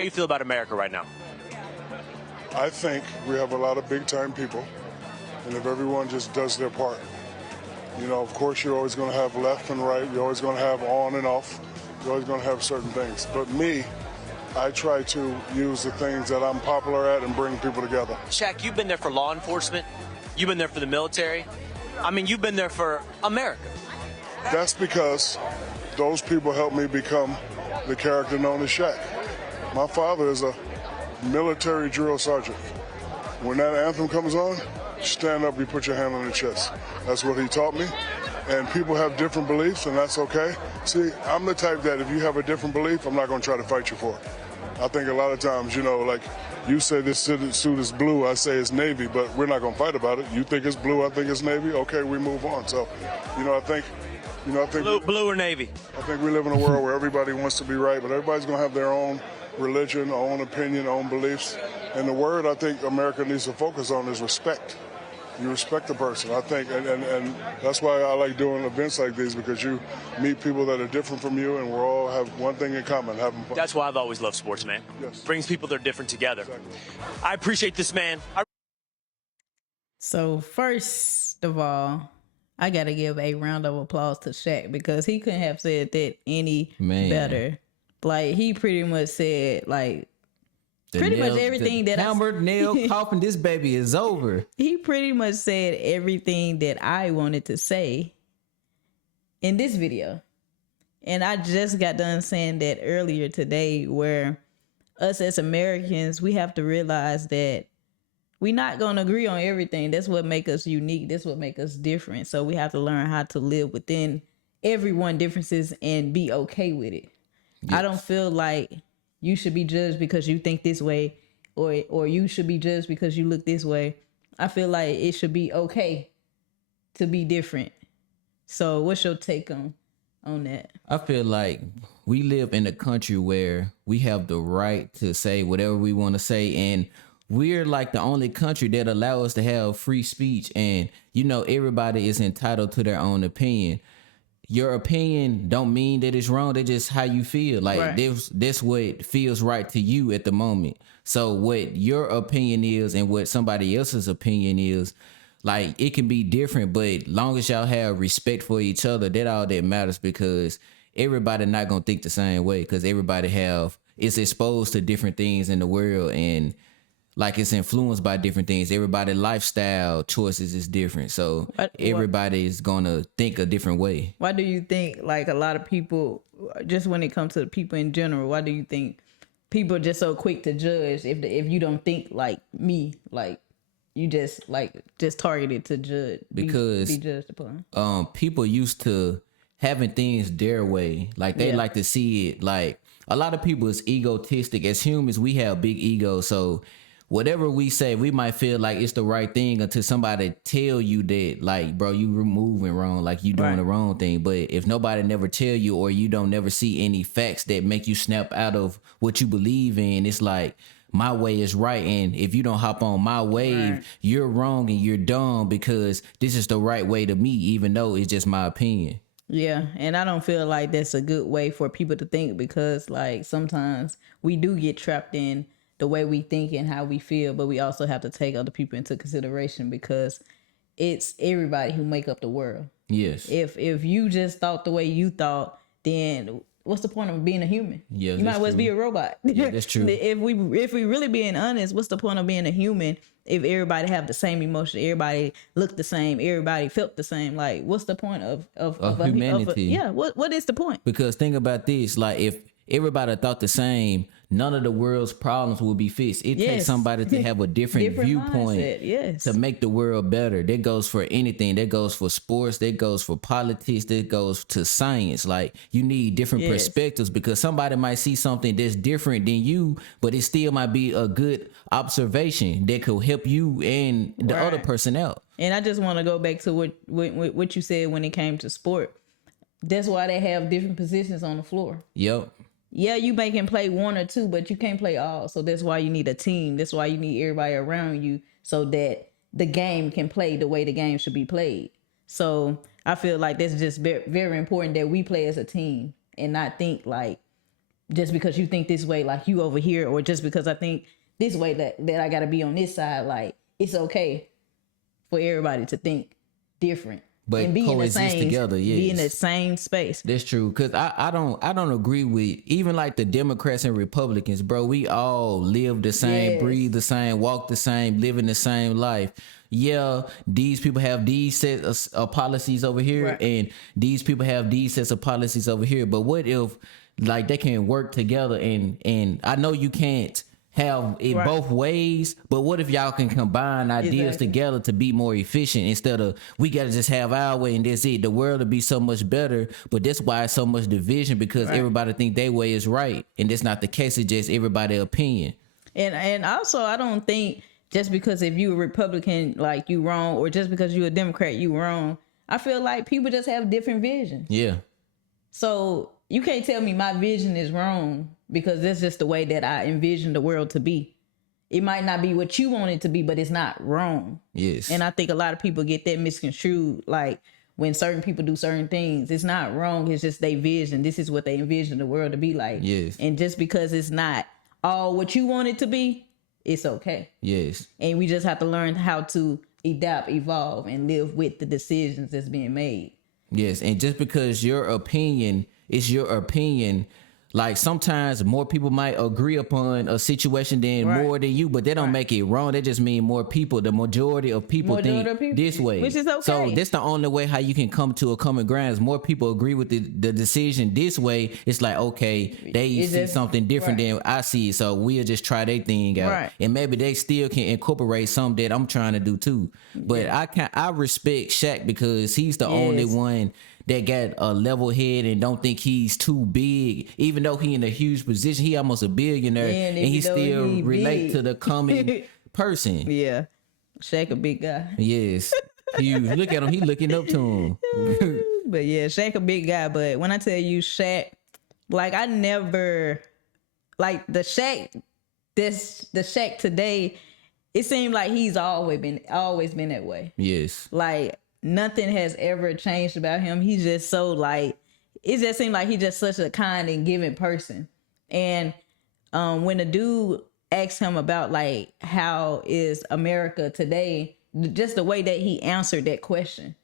do you feel about America right now? I think we have a lot of big-time people, and if everyone just does their part, you know, of course you're always going to have left and right, you're always going to have on and off, you're always going to have certain things. But me, I try to use the things that I'm popular at and bring people together. Shaq, you've been there for law enforcement. You've been there for the military. I mean, you've been there for America. That's because those people helped me become the character known as Shaq. My father is a military drill sergeant. When that anthem comes on, you stand up, you put your hand on your chest. That's what he taught me. And people have different beliefs, and that's okay. See, I'm the type that if you have a different belief, I'm not going to try to fight you for it. I think a lot of times, you know, like you say this suit is blue, I say it's navy, but we're not going to fight about it. You think it's blue, I think it's navy. Okay, we move on. So, you know, I think blue or navy. I think we live in a world where everybody wants to be right, but everybody's going to have their own religion, own opinion, own beliefs. And the word I think America needs to focus on is respect. You respect the person, I think, and that's why I like doing events like these, because you meet people that are different from you, and we all have one thing in common, having fun. That's why I've always loved sports, man. Yes. Brings people that are different together. Exactly. I appreciate this, man. So first of all, I got to give a round of applause to Shaq, because he couldn't have said that any better. Like, he pretty much said, like, much everything that hammered nail coffin. This baby is over. He pretty much said everything that I wanted to say in this video. And I just got done saying that earlier today, where us as Americans, we have to realize that we're not going to agree on everything. That's what makes us unique. That's what makes us different. So we have to learn how to live within everyone's differences and be okay with it. Yes. I don't feel like you should be judged because you think this way, or you should be judged because you look this way. I feel like it should be okay to be different. So what's your take on that? I feel like we live in a country where we have the right to say whatever we want to say, and we're like the only country that allow us to have free speech, and you know, everybody is entitled to their own opinion. Your opinion don't mean that it's wrong. That's just how you feel. Like, right. That's what feels right to you at the moment. So what your opinion is and what somebody else's opinion is, like, it can be different, but long as y'all have respect for each other, that all that matters, because everybody not gonna think the same way, because everybody is exposed to different things in the world, and like, it's influenced by different things. Everybody's lifestyle choices is different. So everybody is going to think a different way. Why do you think, like, a lot of people, just when it comes to the people in general, why do you think people are just so quick to judge if you don't think like me, like you just targeted to judge? Because be judged upon. People used to having things their way. Like, they like to see it. Like, a lot of people is egotistic. As humans, we have big egos. So whatever we say, we might feel like it's the right thing until somebody tell you that, like, bro, you moving wrong, like you doing the wrong thing. But if nobody never tell you, or you don't never see any facts that make you snap out of what you believe in, it's like, my way is right, and if you don't hop on my wave, you're wrong and you're dumb, because this is the right way to me, even though it's just my opinion. Yeah, and I don't feel like that's a good way for people to think, because, like, sometimes we do get trapped in the way we think and how we feel, but we also have to take other people into consideration, because it's everybody who make up the world. Yes. If you just thought the way you thought, then what's the point of being a human? Yeah, you might as well be a robot. Yeah, that's true. If we really being honest, what's the point of being a human if everybody have the same emotion, everybody look the same, everybody felt the same? Like, what's the point of humanity? What is the point? Because think about this, like, if everybody thought the same, none of the world's problems will be fixed. It takes somebody to have a different viewpoint to make the world better. That goes for anything. That goes for sports. That goes for politics. That goes to science. Like, you need different perspectives, because somebody might see something that's different than you, but it still might be a good observation that could help you and the other person out. And I just want to go back to what you said when it came to sport. That's why they have different positions on the floor. Yep. Yeah, you can play one or two, but you can't play all. So that's why you need a team. That's why you need everybody around you, so that the game can play the way the game should be played. So I feel like that's just very, very important, that we play as a team and not think like just because you think this way, like you over here, or just because I think this way that I got to be on this side. Like, it's okay for everybody to think different. But and be coexist in the same, together, yes. Be in the same space. That's true. Cause I don't agree with even like the Democrats and Republicans, bro. We all live the same, Yes. breathe the same, walk the same, live in the same life. Yeah, these people have these sets of policies over here, Right. and these people have these sets of policies over here. But what if like they can work together and I know you can't have it Right. both ways, but what if y'all can combine ideas Exactly. together to be more efficient instead of we gotta just have our way and that's it. The world will be so much better, but that's why it's so much division, because Right. everybody think their way is right, and that's not the case. It's just everybody's opinion. And also, I don't think just because if you a Republican, like, you wrong, or just because you a Democrat, you wrong. I feel like people just have different visions. Yeah, So you can't tell me my vision is wrong, because that's just the way that I envision the world to be. It might not be what you want it to be, but it's not wrong. yes, And I think a lot of people get that misconstrued. Like, when certain people do certain things, it's not wrong. It's just their vision. This is what they envision the world to be like. Yes. And just because it's not all what you want it to be, it's okay. yes. And we just have to learn how to adapt, evolve, and live with the decisions that's being made. Yes, and just because your opinion is your opinion, like sometimes more people might agree upon a situation than Right. more than you, but they don't make it wrong. They just mean more people. The majority of people Majority think of people, this way, which is okay. So that's the only way how you can come to a common ground. Is more people agree with the decision this way. It's like, okay, they It's see just- something different right. than I see, so we'll just try their thing out, Right. and maybe they still can incorporate something that I'm trying to do too. But I respect Shaq because he's the only Yes. one that got a level head and don't think he's too big, even though he in a huge position. He almost a billionaire, Yeah, and even he though still he relate big. to the common person. Yeah. Shaq a big guy. Yes, huge. Look at him. He looking up to him. But yeah, Shaq a big guy. But when I tell you Shaq, like, I never, like, the Shaq today, it seemed like he's always been that way. Yes, Like, nothing has ever changed about him. He's just so, like, it just seemed like he's just such a kind and giving person. And when the dude asked him about, like, how is America today, just the way that he answered that question,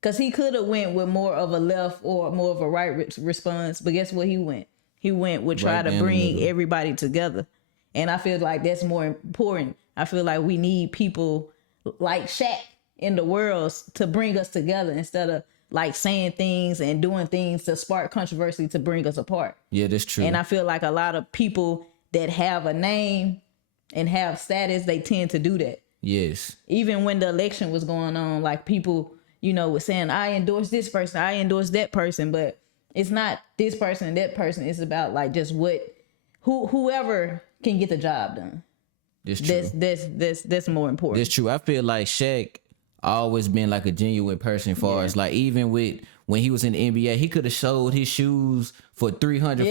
because he could have went with more of a left or more of a right response, but guess what he went? He went with try Right to down the bring middle. everybody together. And I feel like that's more important. I feel like we need people like Shaq in the world to bring us together, instead of like saying things and doing things to spark controversy to bring us apart. yeah, that's true. And I feel like a lot of people that have a name and have status, they tend to do that. yes, Even when the election was going on, like, people, were saying, I endorse this person, I endorse that person, but it's not this person and that person. It's about, like, just whoever can get the job done. that's true. That's more important. That's true. I feel like Shaq always been like a genuine person, far as like even with when he was in the NBA, he could have sold his shoes for $300,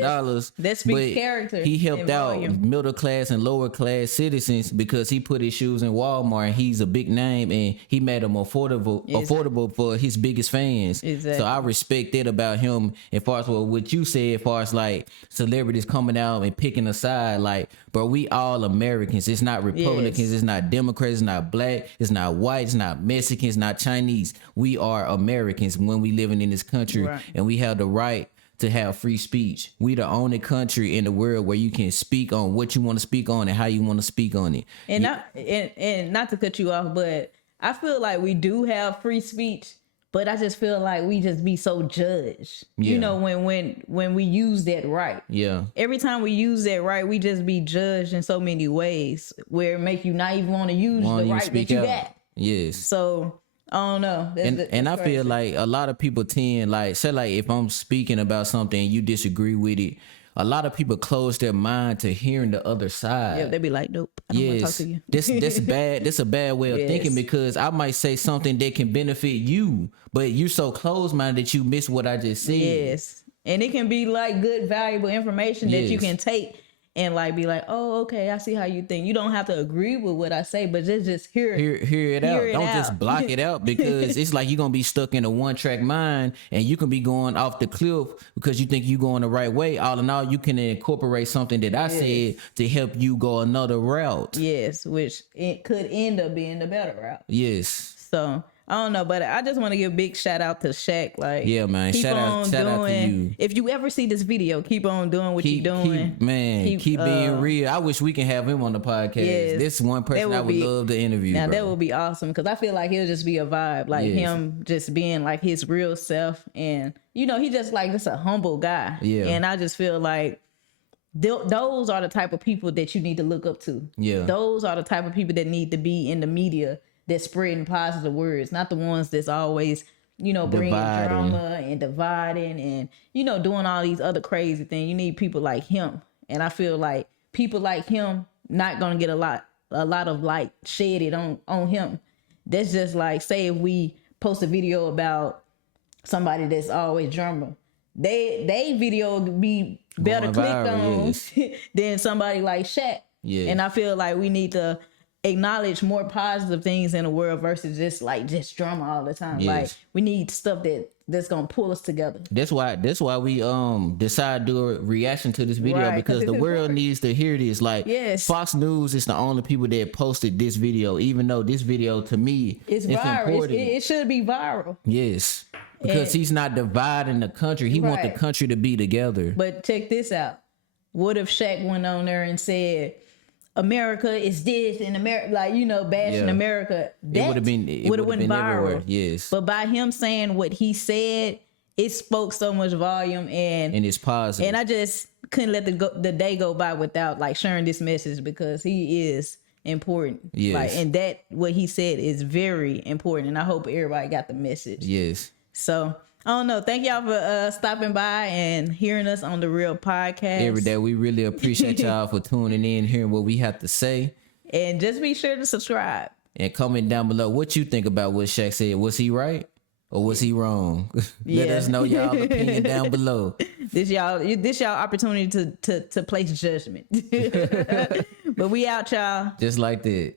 $400. That speaks but character He helped and out volume. middle class and lower class citizens because he put his shoes in Walmart. He's a big name and he made them affordable for his biggest fans. Exactly. So I respect that about him. As far as what you said, as far as like celebrities coming out and picking a side, like, bro, we all Americans. It's not Republicans. Yes. It's not Democrats. It's not black. It's not white. It's not Mexicans. It's not Chinese. We are Americans when we living in this country, Right. and we have the right to have free speech. We the only country in the world where you can speak on what you want to speak on and how you want to speak on it. And not to cut you off, but I feel like we do have free speech, but I just feel like we just be so judged. Yeah. When we use that right. Yeah. Every time we use that right, we just be judged in so many ways where it make you not even want to use Won't the even right speak that you out. got. Yes. So I don't know. And I feel like a lot of people tend, like, say like if I'm speaking about something and you disagree with it, a lot of people close their mind to hearing the other side. yeah, they be like, nope, I don't want to talk Yes, to you. that's bad. That's a bad way of Yes. thinking, because I might say something that can benefit you, but you're so closed-minded that you miss what I just said. Yes. And it can be like good, valuable information that you Yes. can take and like be like, oh, okay, I see how you think. You don't have to agree with what I say, but just hear it out. Don't just block it out, because it's like you're gonna be stuck in a one-track mind, and you can be going off the cliff because you think you're going the right way. All in all, you can incorporate something that I said to help you go another route. Yes, which it could end up being the better route. Yes. So I don't know, but I just want to give a big shout out to Shaq. Like, yeah, man, shout out to you. If you ever see this video, keep on doing what you're doing. Keep being real. I wish we can have him on the podcast. Yes, this one person I would love to interview. Now bro. that would be awesome, because I feel like he'll just be a vibe, like him just being like his real self, and he just a humble guy. Yeah, and I just feel like those are the type of people that you need to look up to. Yeah, those are the type of people that need to be in the media, that's spreading positive words, not the ones that's always, bringing drama and dividing and, doing all these other crazy things. You need people like him. And I feel like people like him not going to get a lot of light shedded on him. That's just like, say if we post a video about somebody that's always drama, they video be better clicked on than somebody like Shaq. Yeah. And I feel like we need to acknowledge more positive things in the world versus just drama all the time. Yes. Like, we need stuff that's gonna pull us together. That's why we decided to do a reaction to this video, right, because the world needs to hear this. Like, Fox News is the only people that posted this video, even though this video to me it's viral. Important. It should be viral. Yes, because he's not dividing the country. He wants the country to be together. But check this out. What if Shaq went on there and said, America is this, and America, bashing America? That would have went viral. Everywhere. Yes. But by him saying what he said, it spoke so much volume, and it's positive. And I just couldn't let the day go by without sharing this message, because he is important. Yes. And that what he said is very important, and I hope everybody got the message. Yes. So I don't know. Thank y'all for stopping by and hearing us on The Real Podcast. Every day. We really appreciate y'all for tuning in, hearing what we have to say. And just be sure to subscribe. And comment down below what you think about what Shaq said. Was he right or was he wrong? Let us know y'all opinion down below. This y'all opportunity to place judgment. But we out, y'all. Just like that.